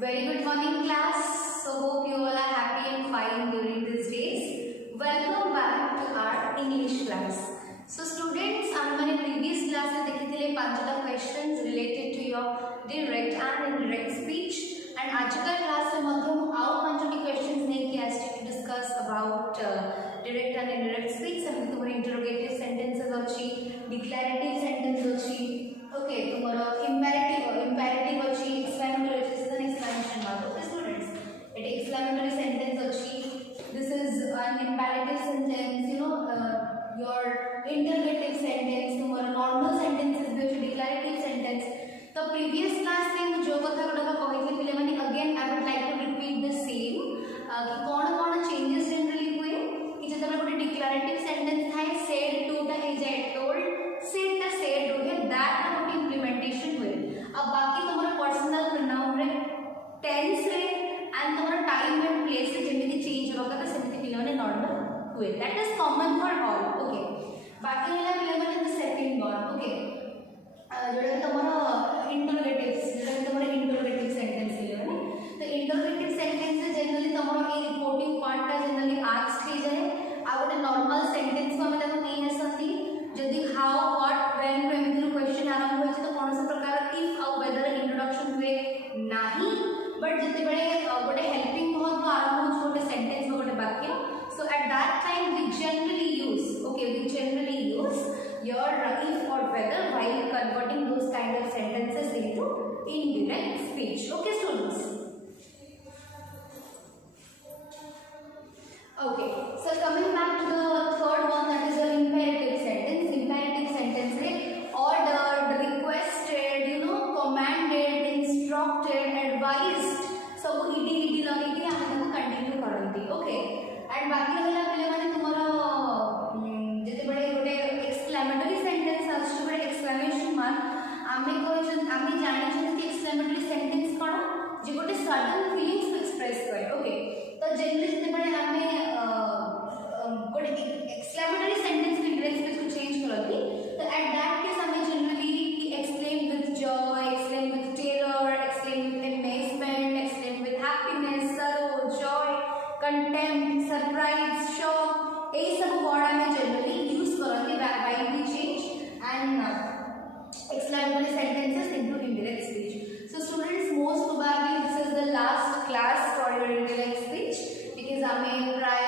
Very good morning class. So hope you all are happy and fine during these days. Welcome back to our English class. So students, हम मैंने previous class में देखे थे 5टा questions related to your direct and indirect speech. And आज का class में हम और 5टी questions लेके आज to discuss about direct and indirect speech. हम तुम्हारे interrogative sentences अच्छी, declarative sentences अच्छी, okay तुम्हारा imperative अच्छी, exclamatory अच्छी. Okay students, it exclamatory sentence अच्छी. This is an imperative sentence, your interrogative sentence, तुम्हारा normal sentences भी अच्छी, declarative sentence. तो previous class में जो कथा गुड़ा का कहते पिले माने again I would like to repeat the same कि कौन changes generally हुए कि जब तक ଗୋଟେ declarative sentence था said to ता है जाए told, said ता said हो गया, that ता ଗୋଟେ implementation हुए. अब बाकी तुम्हारा personal pronoun रे tense रे and तुम्हारा time and place रे जेमिति change होगा तो सेमिति पिले माने normal हुए. That is common for all. Okay. बाकी वाला पिले माने the second one. Okay. जोड़ा तुम्हारा interrogatives, जोड़ा तुम्हारा interrogative sentence पिले माने तो interrogative sentence से generally तुम्हारा ये reporting part टा generally asked ही जाए. अब ଗୋଟେ normal sentence को हमें तो नहीं आसती. जल्दी how, what, when एमिति question आरंभ होई तो कौन सा प्रकार if और whether introduction हुए नहीं. बट जितने बड़े गोटे हेल्पिंग बहुत तो आरंभ हो गोटे सेंटेंस हो गोटे वाक्य. So at that time we generally use your if or whether while converting those kind of sentences into indirect speech. Okay students. Okay, so coming back to the third one, that is your imperative sentence. Imperative sentence है ordered, requested, commanded, instructed, advised. सब ed लगे कि हम इसको continue करते. Okay. And बाकी वाला पहले माने तुम्हारा जते बड़े गोटे एक्सक्लेमेटरी सेंटेंस आछी बड़े एक्सक्लेमेशन मार्क आमे जानि छथि कि एक्सक्लेमेटरी सेंटेंस कोन जे गोटे सडन फीलिंग्स को एक्सप्रेस करे. ओके. तो जनरली जते बड़े आमे गोटे एक्सक्लेमेटरी सेंटेंस के डायरेक्ट स्पीच को चेंज करती. तो एट दैट केस आमे जनरली कि exclaim with Joy, exclaim with terror, exclaim with amazement, exclaim with happiness, sorrow, joy, contempt, surprise, shock. ये सब वर्ड हमें जनरली यूज करते while we change and exclamatory sentences into indirect speech. So students, most probably this is the last class for your indirect speech because हमें प्राय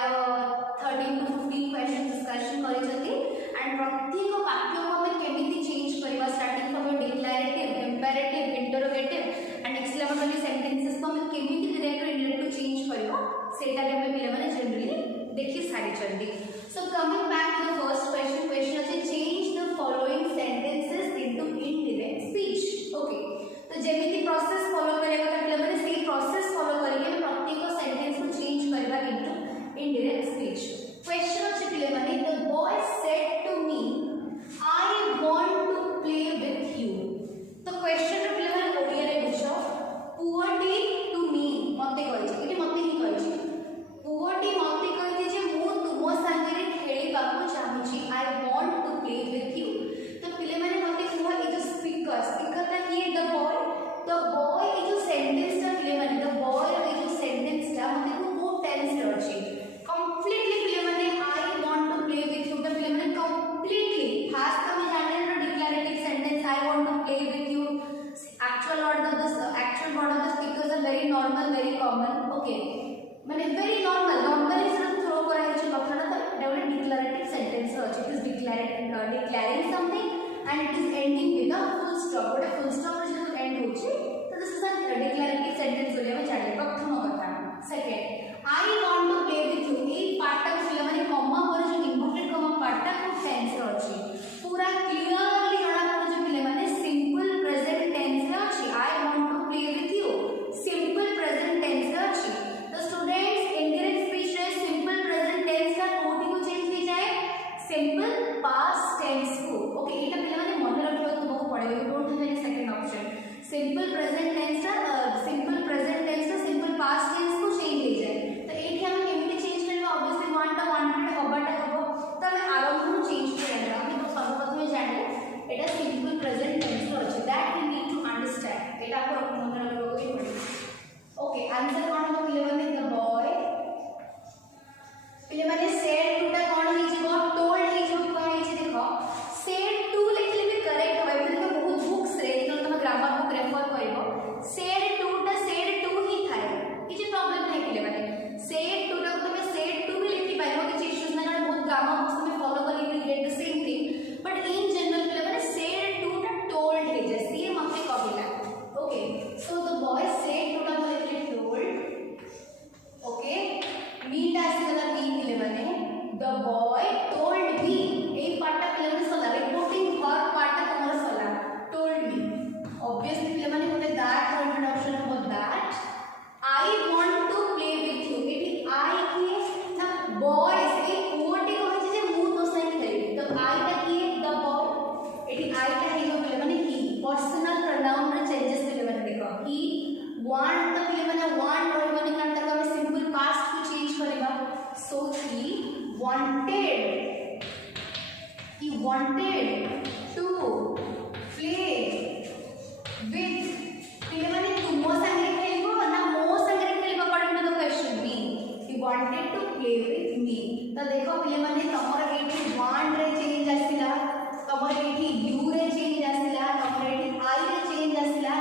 13 to 15 questions discussion करी जाती and प्रत्येक वाक्य को हमें केमिति चेंज करवा starting from your declarative, imperative, interrogative and exclamatory sentences को हमें केमिति direct और indirect चेंज करवा सेटा के हमें पिले माने जनरली देखि सारी चलती. So coming back to the first question is change the following sentences into indirect speech. Okay. तो जेमिति प्रोसेस फॉलो करेगा तो पिले माने सेही प्रोसेस फॉलो करेंगे प्रत्येक सेंटेंस को चेंज करवा into indirect speech. Question अच्छे पिले माने the boy said to me I want to play with you. तो question रे पिले माने ओडिया रे बुझो पुअटी टू मी मते कहछि एटी मते ही कहछि पुअटी मते कहछि जे मु तुमो संगे खेली Baku चाहूछि I want to play with you. तो पिले माने मते कहवा ए जो स्पीकर ता किए the boy ए जो सेंटेंस ता पिले माने the boy ए जो सेंटेंस ता मते को टेंस रे अछि completely पिले माने I want to play with you. तो पिले माने completely खास तमे जाने रो declarative sentence I want to play with you. Actual word of the speakers are very normal, very common. Okay. माने very normal is not throw करा है जो कथा ना तो डेवलप declarative sentence है. It is declaring something and it is ending with a full stop. But full stop रे जो end होछि तो this is a declarative sentence बोले हम जाने प्रथम कथा. Second, I want to play with you. A part टा पिले माने कॉमा पर जो इम्पोर्टेंट कॉमा पार्ट टा को टेंस रे अछि पूरा क्लियरली जणा पर जो पिले माने सिंपल प्रेजेंट टेंस रे अछि I want to play with you. Simple present tense रे अछि. तो स्टूडेंट्स इंडिरेक्ट स्पीच रे सिंपल प्रेजेंट टेंस का कोठी को चेंज की जाए सिंपल पास्ट टेंस को. ओके. एटा पिले माने मन रखियो तुमको पड़ेगा don't have any second option. Simple present tense का सिंपल पास्ट टेंस को चेंज की जाए. तो एठी हम केमिति चेंज करबा ऑब्वियसली वांटेड हबटा हबो तो हम आरंभ चेंज करबा. हम तो सर्वप्रथम जाने So he wanted to play with पिले माने तुमो संगे खेलबो ना मो संगे खेलबो according to the question me he wanted to play with me तो देखो पिले माने तमर एठी want रे चेंज आसिला तमर एठी you रे चेंज आसिला तमर एठी I रे चेंज आसिला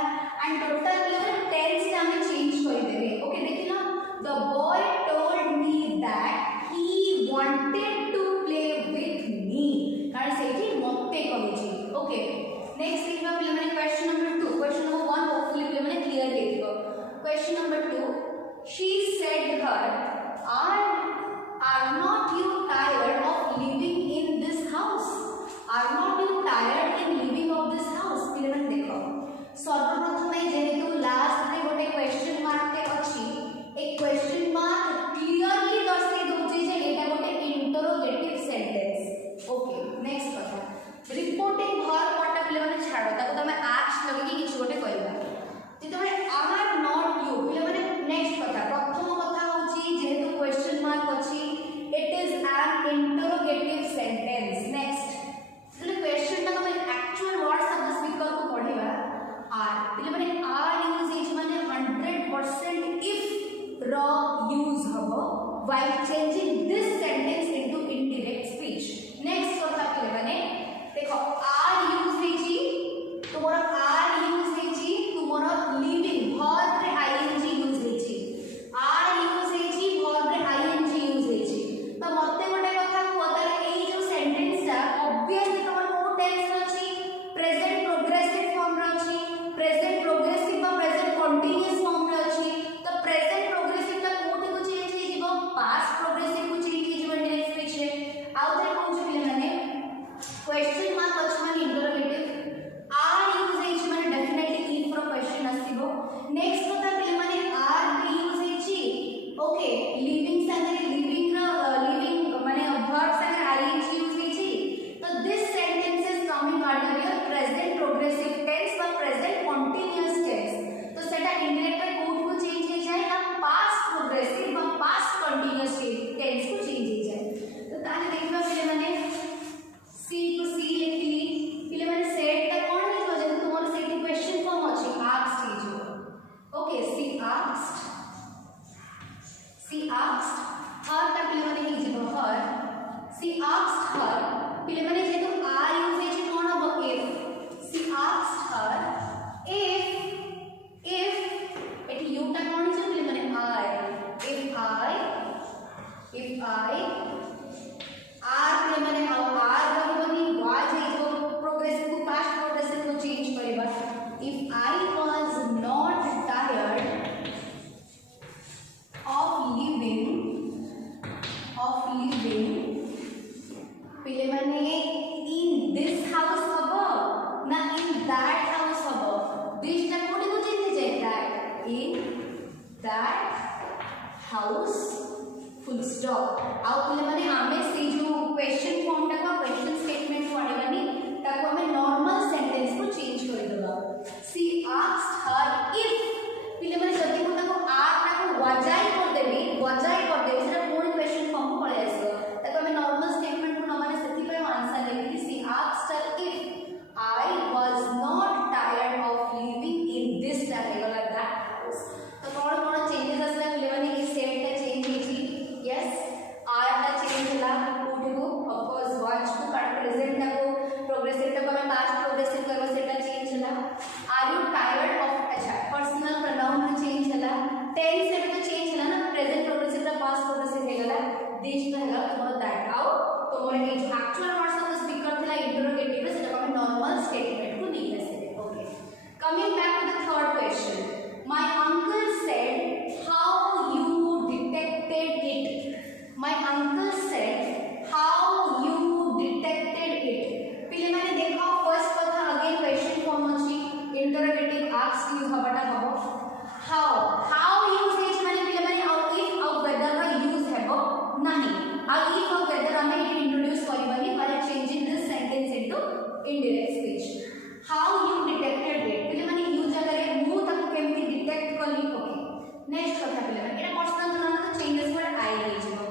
एंड टोटल पिले टेंस रे हमें चेंज कर देबे okay देखिना the boy told me that he wanted to play with me कारण सेठी मते कहूची ओके नेक्स्ट देखिबा पिले माने question number 2 question number 1 hopefully पिले माने क्लियर देखिबो question number 2 she said her are not you tired of living in this house are not you tired in living of this house पिले माने देखो सर्वप्रथमे जेहेतु लास्ट रे गोटे क्वेश्चन मार्क टे अछि एक क्वेश्चन मार्क क्लियरली दर्शाई दोचे जे एटा गोटे इंटरोगेटिव सेंटेंस ओके नेक्स्ट कथा रिपोर्टिंग हर पार्ट पिले माने छाड़ो ताको तमे आस्क लगे कि गोटे कहबा जे तमे आर नॉट यू पिले माने नेक्स्ट कथा प्रथम कथा होची जेहेतु क्वेश्चन मार्क अछि it is an interrogative sentence next जले क्वेश्चन ता तमे actual words of the speaker को पढिबा आर पिले माने आर यूज इज माने 100% इफ र यूज हबो while changing this sentence into indirect speech next कथा पिले माने देखो आर यूज हेची तुमरा आर यूज हेची तुमरा लिविंग वर्ब रे आईएनजी यूज हेची आर यूज हेची वर्ब रे आईएनजी यूज हेची तो मते गोटे कथा कोताले एई जो सेंटेंस ता ऑब्वियसली तमर को टेंस अछि प्रेजेंट प्रोग्रेसिव फॉर्म रे अछि प्रेजेंट प्रोग्रेसिव बा प्रेजेंट कंटीन्यूअस फॉर्म रे अछि तो प्रेजेंट प्रोग्रेसिव ता कोठी को चेंज हे जिवो पास्ट प्रोग्रेसिव को चेंज हे जिवो डायरेक्ट स्पीच रे आउ ते कहू पिले माने क्वेश्चन मार्क अछि माने इंटरोगेटिव आर यूज हेछि माने डेफिनेटली इफ रो क्वेश्चन आसीबो नेक्स्ट कथा पिले माने आर बी यूज हेछि ओके लिविंग संगे लिविंग माने वर्ब संगे आईएनजी यूज हेछि तो this sentence is coming under your present progressive tense or present continuous tense तो सेटा इंडायरेक्ट रे कोड को चेंज हे जाय ना पास्ट प्रोग्रेसिव और पास्ट कंटीन्यूअस टेंस को चेंज हे जाय तो ताने देखबा पिले माने सी को सी लिखली पिले माने सेट ता कोन हे जो जे तुमर सेट क्वेश्चन फॉर्म अछि आस्क्ड हिजो ओके सी आस्क्ड हर ता पिले माने हिजो हर सी आस्क्ड हर पिले माने जे तो आर यूज हेछि कोन हबो if she asked her if एटी यू ता कोन छै पिले माने आई इफ आई आर पिले माने हाउ आर बनी वाज हिजो प्रोग्रेसिव को पास्ट प्रोग्रेसिव को चेंज करबा if I was not tired of living पिले माने in this house हबो ना in that house हबो this ता कोडी को चेंज हे that in that house full stop आउ पिले माने आमे से जो क्वेश्चन फॉर्म ता का क्वेश्चन स्टेटमेंट को आनिबानी ताको हमें नॉर्मल सेंटेंस को चेंज कर देबा सी आस्क्ड हर इफ पिले माने जति को ताको आर ताको वजाई कर देबी सेटा पूर्ण क्वेश्चन फॉर्म को पळे आसो ताको हमें नॉर्मल स्टेटमेंट को न माने सेति पे आंसर लिखली she asked her if I was not tired of living in this like that house तो कोन चेंजेस असला पिले माने ई सेट ता चेंज हेची यस आर ता चेंज होला कोठी को ऑफ कोर्स वाच को कार्ड प्रेजेंट ता को प्रोग्रेसिव ता को पास्ट प्रोग्रेसिव करबो सेटा चेंज होला आर यू टायर्ड ऑफ अच्छा पर्सनल प्रोनाउन में चेंज होला टेंस से तो चेंज होला ना प्रेजेंट प्रोग्रेसिव ता पास्ट प्रोग्रेसिव हे गला दिस ता होला तमरो दैट आउ तमरो ए जो actual words of the speaker थिला इंटरोगेटिव से सेटा हम नॉर्मल स्टेटमेंट को नहीं आसे okay coming back to the third question my uncle said how you detected it my uncle said how you detected it पिले माने देखो फर्स्ट कथा अगेन क्वेश्चन फॉर्म अछि इंटरोगेटिव आस्क यूज हबटा हबो हाउ यूज हेच माने पिले माने आउ इफ आउ वेदर का यूज हेबो नाही आउ इफ आउ वेदर हमें इंट्रोड्यूस करबानी by changing this sentence into indirect speech how you detected it पिले माने यूज जगह मु ताको केमति डिटेक्ट करली ओके नेक्स्ट कथा पिले माने एटा पर्सनल प्रोनाउन तो चेंजेस पर आई हे जिवो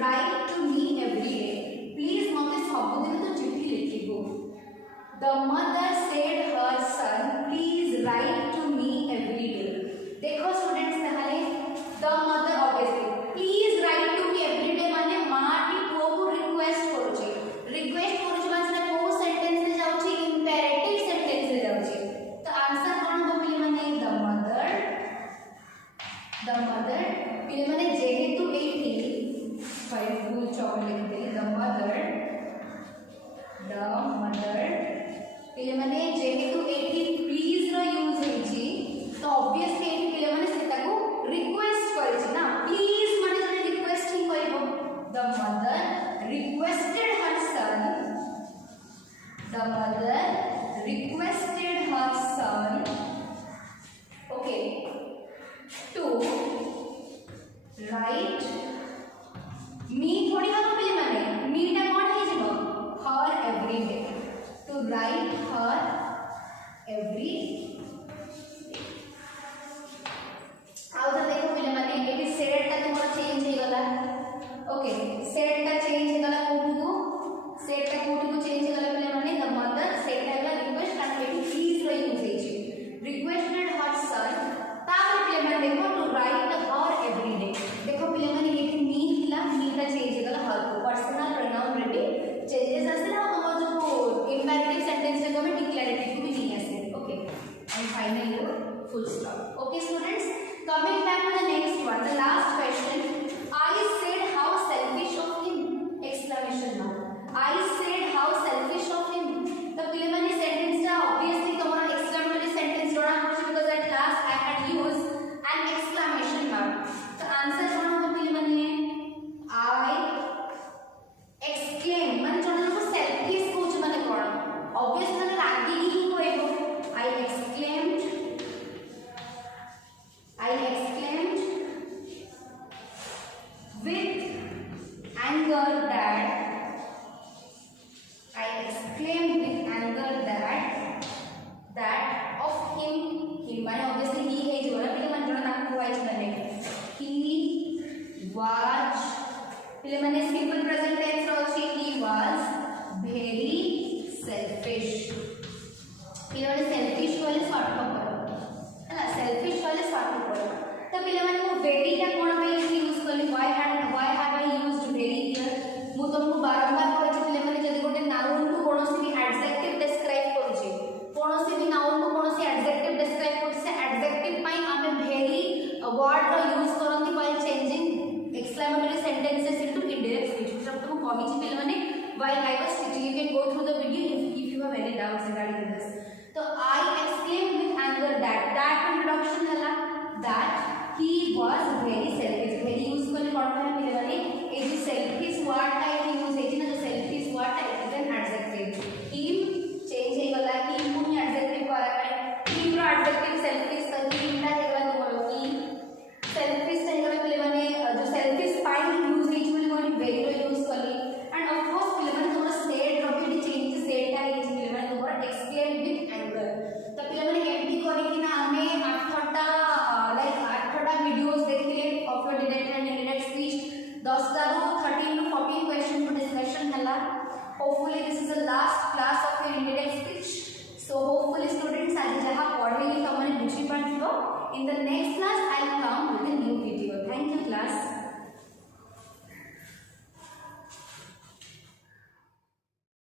write to me every day. Please मते सबुदिन तो चिट्ठी लिखिबो. The mother said her son, please write to me every day. देखो स्टूडेंट्स ताहले the mother obviously please write to me every day माने मां टी पुओ को रिक्वेस्ट करूची. रिक्वेस्ट करूची माने को सेंटेंस रे जाउची इंपेरेटिव सेंटेंस रे जाउची. तो आंसर कोन हो पिले माने the mother पिले माने जेहेतु एठी five full chocolate they the mother पिले माने जेहेतु एठी प्लीज रो यूज हेची तो ऑब्वियसली एठी पिले माने सेटा को रिक्वेस्ट करछि ना. प्लीज माने जने रिक्वेस्ट ही करबो. the mother requested her son okay to write me थोड़ी हम पिले माने me टा कोन हे जबो her every day to write her every आउ तो देखो पिले माने एटी सेट ता तुमर चेंज हे गला. ओके सेट ता चेंज हे गला कोठु सेट ता कोठु चेंज हे गला पिले माने the mother सेट हेला रिक्वेस्ट एंड एटी प्लीज रो यूज हेची रिक्वेस्टेड हर सन तापर पिले माने देखो to write her every day. देखो पिले माने एटी मी हिला मी ता चेंज हे गला हर को पर्सनल प्रोनाउन रेडी चेंजेस आसे ना हम जो इंपेरेटिव सेंटेंस रे में डिक्लेरेटिव को भी नहीं आसे. Okay and finally your full stop. Okay students, coming back to the next one, the last question. I said how selfish of him exclamation mark. I said how selfish of him. तो पिले माने sentence टा obviously तुम्हारा exclamatory sentence जोड़ा होची because at last I had used an exclamation mark. तो answer जोड़ा हो पिले माने I exclaim माने जोड़ा को selfish कोच माने कोन obvious माने रागी ही होएबो. I exclaimed with anger that of him माने obviously he है जो ना पिले माने जोड़ा नाम को वाइज करने he was पिले माने simple present tense रहउची he was very selfish. पिले माने selfish वाले शॉर्ट फॉर्म करो है ना selfish वाले शॉर्ट फॉर्म करो. तो पिले माने वो very टा कोन पे यूज करली why have I used very here मु तुमको बारंबार कहछि पिले माने जदी गोटे नाउन को कोनोसी भी एडजेक्टिव डिस्क्राइब करूछि कोनोसी भी नाउन को कोनोसी एडजेक्टिव डिस्क्राइब करूछि से एडजेक्टिव पई आमे very वर्ड रो use करंती while changing exclamatory sentences into indirect speech. जब तुम कहिछि पिले माने while I was teaching you can go through the video if you have any doubts regarding this. तो I exclaimed with anger that introduction हला that he was very selfish. very use करले कोन पे मिले वाले ए जो selfish word टाइप यूज है ना जो selfish word type is an adjective. him change हे गला him को ही एडजेक्टिव करा है him रो एडजेक्टिव selfish करके him टा हे गला तो him selfish हे गला मिले वाले जो selfish पाई यूज है जो वाली very रो यूज करली एंड ऑफ कोर्स मिले वाले तुम्हारा state रो भी चेंज state टा है मिले वाले तुम्हारा explain with anger. तो पिले माने एमडी करी कि ना हमें आठटा वीडियोस देखिले of your direct and indirect speech 10 रो 13 to 14 क्वेश्चन को डिस्कशन हला. Hopefully this is the last class of your indirect speech. So hopefully students आज जहां पढ़ेली त माने बुझी पाथिबो. In the next class